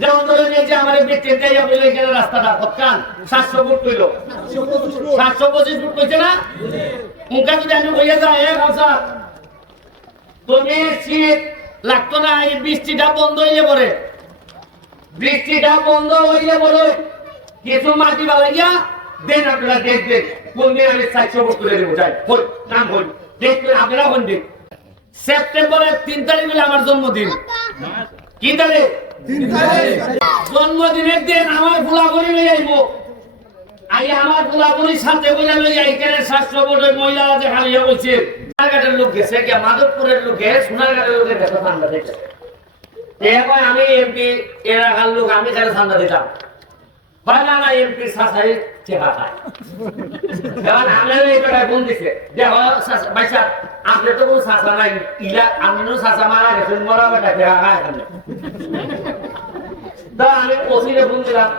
যেমন ধরে নিয়ে আমার বৃত্তি দিয়ে বলে গেলে রাস্তাটা কতখান সাতশো ফুট কইল। সাতশো পঁচিশ ফুট কইছে না? মুখা যদি আমি হইয়া যাই এক হাজার তুমি শীত লাগতো না এই বৃষ্টিটা বন্ধ হইলে পরে। বৃষ্টিটা বন্ধ হইলে পরে কিছু মাটি বালাইয়া দেন আপনারা দেখবেন কোন দিন আমি সাতশো ফুট করে দেবো যাই হই নাম হই দেখবেন আপনারা কোন দিন। সেপ্টেম্বরের তিন তারিখ হলে আমার জন্মদিন। কি তারিখ? জন্মদিনের দিন আমার ফুলাগুড়ি লই আইব। আই আমার ফুলাগুড়ির সাথে বলে লই কেন স্বাস্থ্য বোর্ডের মহিলা যে খালি বলছে সোনারঘাটের লোক গেছে কি মাধবপুরের লোকে সোনারঘাটের লোকের দেখো ঠান্ডা কয় আমি এমপি, এলাকার লোক, আমি কেন ঠান্ডা দিতাম। হয় না না এমপি চেপা খায় কারণ আপনার এই বেটায় বোন দিছে। যে বাইসা আপনি তো কোনো শাসা নাই। ইলা আপনিও শাসা মারা গেছেন মরা বেটা খায় এখানে। তা আমি ওসিরে ফোন দিলাম।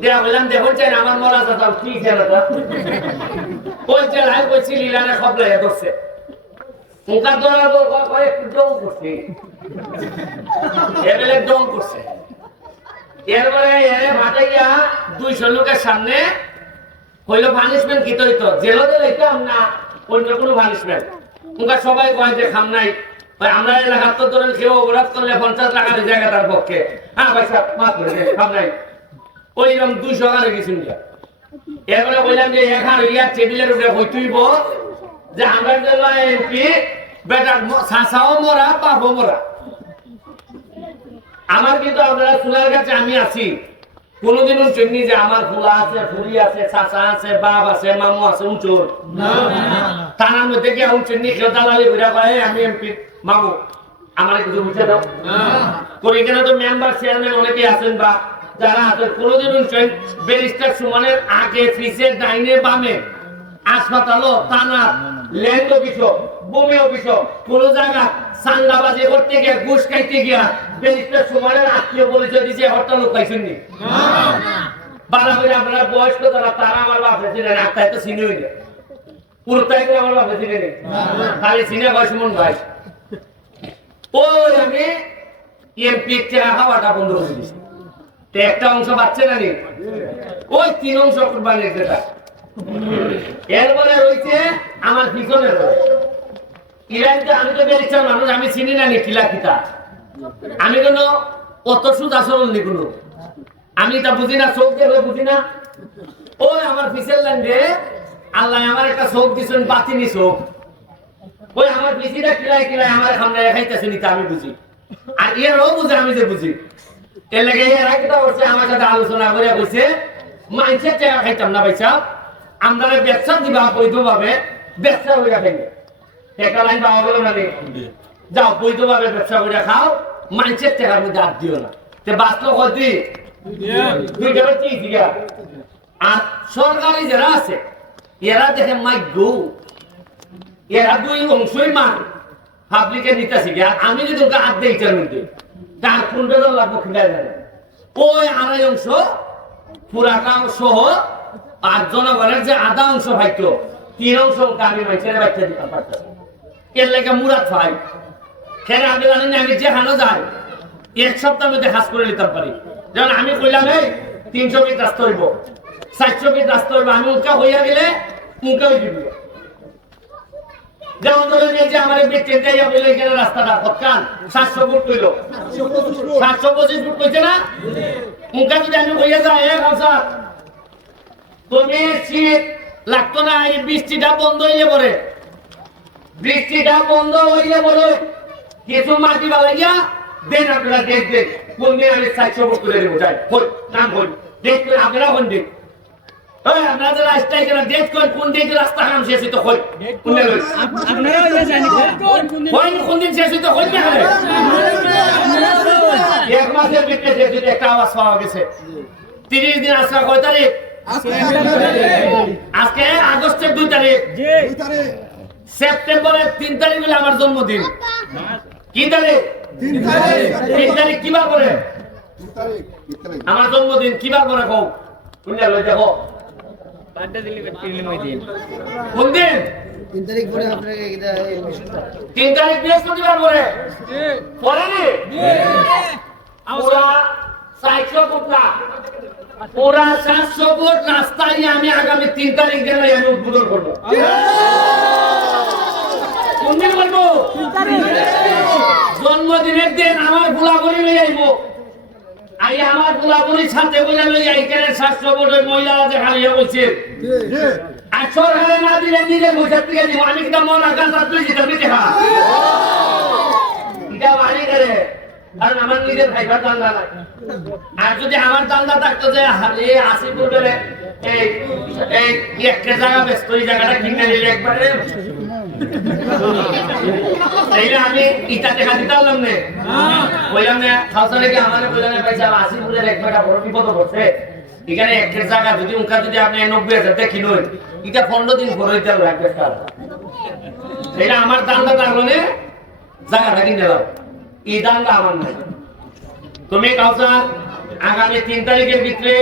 দিয়া বললাম, দেখুন চাই আমার মরা চাতাম কি খেলাটা ওই জেলায় কইছি লীলারে সব লাগে ধরছে। মুখা ধরা তো ডং করছে। এবেলে ডং করছে। এরপরে এরে ভাটাইয়া দুইশো লোকের সামনে হইল পানিশমেন্ট কি তৈত? জেলও কোনো পানিশমেন্ট সবাই কয় যে খাম আমরা পঞ্চাশ জায়গা তার পক্ষে। হ্যাঁ ভাই সাহেব মাফ করে নাই। ওইরকম দুইশো টাকা গেছিল এরপরে বললাম যে এখান ইয়া টেবিলের উপরে যে আমরা এমপি মরা, বাপও মরা। আমার কিন্তু আপনারা ফুলার কাছে আমি আছি। কোনোদিনও চিনি যে আমার ফুলা আছে ফুলি আছে চাচা আছে বাপ আছে মামু আছে উঁচুর থানার মধ্যে গিয়ে আমি চিনি কেউ দালালি ঘুরে পায় আমি এমপি। মামু আমার কিছু বুঝে দাও। করে এখানে তো মেম্বার চেয়ারম্যান অনেকে আছেন বা যারা আছেন কোনোদিন শুনছেন ব্যারিস্টার সুমনের আগে ফিসের ডাইনে বামে হাসপাতালও থানা ল্যান্ড অফিস ভূমি অফিস কোন জায়গা সান্দাবাজি করতে গিয়ে ঘুষ খাইতে গিয়া ব্যারিস্টার সুমনের আত্মীয় পরিচয় দিছে হরতাল লোক পাইছেন নি বারাবারি আপনারা বয়স্ক যারা তারা আমার বাপে ছিলেন আত্মায় তো চিনি হইলে। পুরোটাই তো আমার খালি চিনে সুমন ভাই। ওই আমি এমপি চেহারা খাওয়াটা বন্ধ করে দিয়েছি। তো একটা অংশ পাচ্ছে না নি ওই তিন অংশ কুরবানির যেটা এরপরে রয়েছে, আমার পিছনে ইরানকে আমি তো বেরিয়েছিলাম, মানুষ আমি চিনি না নি, কিলা কিতা। আমি কোনো অত সুদ আসল নি। আমি তা বুঝি না, চোখ দেখলে বুঝি না। ওই আমার পিছের ল্যান্ডে আল্লাহ আমার একটা চোখ দিছেন, বাতিনি চোখ। ওই আমার পিছিটা কিলাই কিলাই আমার সামনে খাইতেছে নিতে আমি বুঝি। আর এরও বুঝে, আমি যে বুঝি। এর লাগে এরা কিটা করছে, আমার সাথে আলোচনা করে কইছে মাইন্সের টাকা খাইতাম না পয়সা আমরা ব্যবসা দিবা বৈধ ভাবে ব্যবসা করে খাইবে টাকা লাইন পাওয়া গেল না। যাও বৈধ ভাবে ব্যবসা করে খাও মাইন্সের টাকার মধ্যে হাত দিও না। তে বাঁচলো কতি দুই টাকা কি দিয়া আর সরকারি যারা আছে এরা দেখে মাই গো। এরা দুই অংশই মান পাবলিকে নিতেছি আর আমি যদি ওকে হাত দিই এটার মধ্যে তার কোনটা লাগবো খিলাই ওই আড়াই অংশ পুরাটা সহ আর জনগণের যে আধা অংশ ভাইতো তিন অংশ আমি দিতাম পারতাম। এর মুরাদ ভাই কেন আমি জানি না আমি যে হানো যাই, এক মধ্যে হাস করে পারি। যেমন আমি কইলাম, এই, তিনশো রাস্তা হইব, চারশো রাস্তা হইব, আমি হইয়া গেলে দিব যেমন ধরে নিয়ে যে আমার দিয়ে বলে রাস্তাটা সাতশো ফুট কইল। সাতশো পঁচিশ ফুট কইছে না? যদি আমি হইয়া যাই এক হাজার তুমি শীত লাগতো না এই বৃষ্টিটা বন্ধ হইলে পরে। বৃষ্টিটা বন্ধ হইলে পরে কিছু মাটি বালাইয়া দেন আপনারা দেখবেন কোন দিন আমি সাতশো ফুট দেবো যাই হই নাম হই দেখবেন আপনারা কোন দিন ডেট কোন রাস্তা কাম শেষ হইতো হই কোন দিন শেষ হইতো হই না এক মাসের ভিতরে একটা আওয়াজ পাওয়া গেছে। তিরিশ দিন আজকে কয় তারিখ? আজকে আগস্টের দুই তারিখ। সেপ্টেম্বরের তিন তারিখ হলে আমার জন্মদিন। কি তারিখ? তিন তারিখ। কিবার করে? আমার জন্মদিন কিবার করে কও? শুনলে লই দেখো। কোন দিন? তিন তারিখ পরে আপনাকে তিন তারিখ বৃহস্পতিবার পরে? পরে নি পুরা ফুট না ওরা ফুট রাস্তায় আমি আগামী তিন তারিখ গেলে আমি উদ্বোধন করব। জন্মদিনের দিন আমার গোলাগুলি লই আইব। আই আমার গোলাগুলির সাথে বলে লই সাতশো ফুটের মহিলারা যে হারিয়ে বলছে আসর হারে না দিলে নিজে বসে থেকে দিব। আমি কিনা মন আকাশ তুই দিতে দিতে হা এটা বাড়ি করে কারণ আমার নিজের ভাইবার নাই। আর যদি আমার দান্দা থাকতো যে এই আশি ফুটের এই একটা জায়গা ব্যস্ত জায়গাটা কিনে নিলে একবারে? আমার যদি উনকা যদি দিন জায়গাটা কিনে দাও দান্দা আমার নাই। তুমি আগামী তিন তারিখের ভিতরে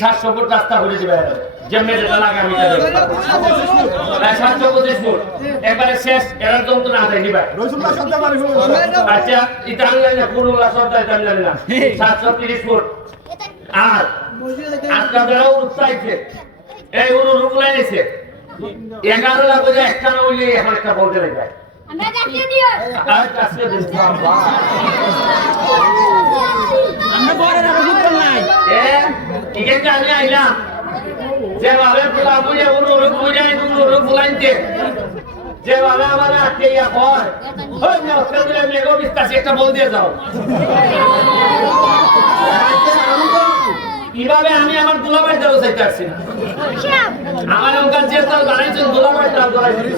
সাতশো রাস্তা করে দিবে। শেষ যন্ত্র না দেয় আচ্ছা না তিরিশ ফুট। এগারো একটা না হইলে এখন একটা বলতে লাগবে। আমি আইলাম যেভাবে ফুলা বুঝে উরু রুগ বুঝে উরু রুগ বুলাইতে যেভাবে আমার আটকে ইয়া হয় ওই না দিলে মেগো বিস্তাসে একটা বল দিয়ে যাও কীভাবে আমি আমার দুলাভাই দেবো চাইতে আসছি না? আমার ওখান যে তো জানাইছেন দুলাভাই দাম ধরাইছি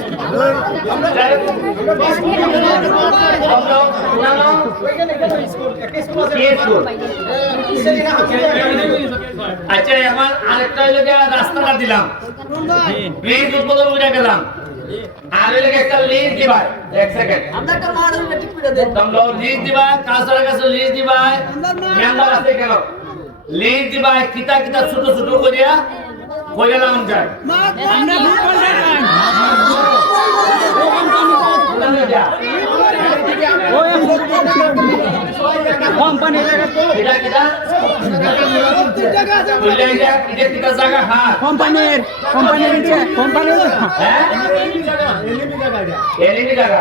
আচ্ছা আমার আরেকটা রাস্তাটা দিলাম। লিজ উদ্বোধন করে গেলাম। একটা লিজ দিবাই এক সেকেন্ড তোমরা লিজ দিবা কাজের মেম্বার আছে কেন? লিজ দিবাই কিতা কিতা ছোট ছোট করিয়া কইরা নাম যায় আমরা কোম্পানি হ্যাঁ কোম্পানির কোম্পানির হ্যাঁ? এলিমি জায়গা।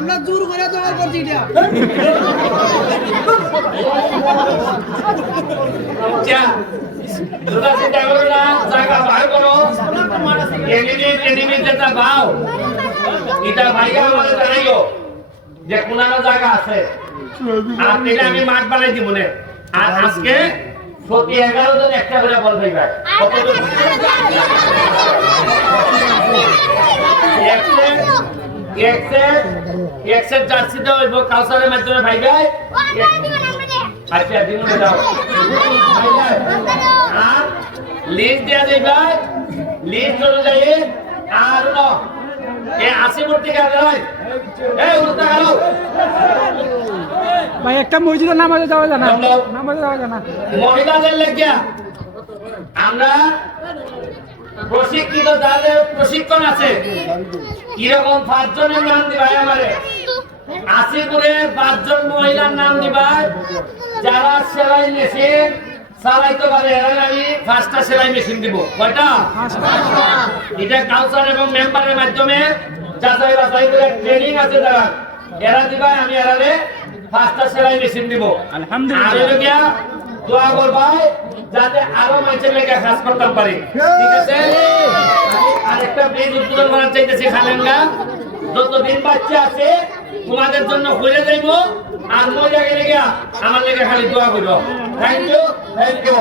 আমরা জোর করে দেওয়ার করছি এটা আচ্ছা তোরা চিন্তা করো না জায়গা বার করো এনিমি এনিমি যেটা পাও এটা ভাইয়া আমাদের জানাইও যে কোনানো জায়গা আছে আর তেলে আমি মাঠ বানাই দিব না আর আজকে প্রতি এগারো জন একটা করে বল পাইবা কতজন এক্সেট এক্সেট জার্সিতে হইব কাউসারের মাধ্যমে ভাইবাই আচ্ছা দিন দাও আর লিস্ট দেয়া যাইবা লিস্ট অনুযায়ী আর এ আশি মূর্তি কাজ হয়। এই উল্টা গেল ভাই একটা মসজিদের নামাজে যাওয়া জানা নামাজে যাওয়া জানা মহিলাদের লেগিয়া আমরা প্রশিক্ষিত যাদের প্রশিক্ষণ আছে কীরকম পাঁচজনের নাম দিবাই আমারে? আশিপুরে পাঁচজন মহিলার নাম দিবাই যারা সেলাই মেশিন চালাইতে পারে আমি পাঁচটা সেলাই মেশিন দিব। কয়টা? এটা কাউন্সিলর এবং মেম্বারের মাধ্যমে যাচাই বাছাই করে ট্রেনিং আছে যারা। এরা দিবাই আমি এরালে পাঁচটা সেলাই মেশিন দিব। আলহামদুলিল্লাহ। দোয়া করবাই যাতে আরও মানুষের লেগে কাজ করতে পারি। ঠিক আছে? আরেকটা ব্রিজ উদ্বোধন করার চাইতেছি খালেঙ্গা। যতদিন বাচ্চা আছে তোমাদের জন্য খুলে দেব আর মজা গেলে গিয়া আমার লেগে খালি দোয়া করব। Thank you thank you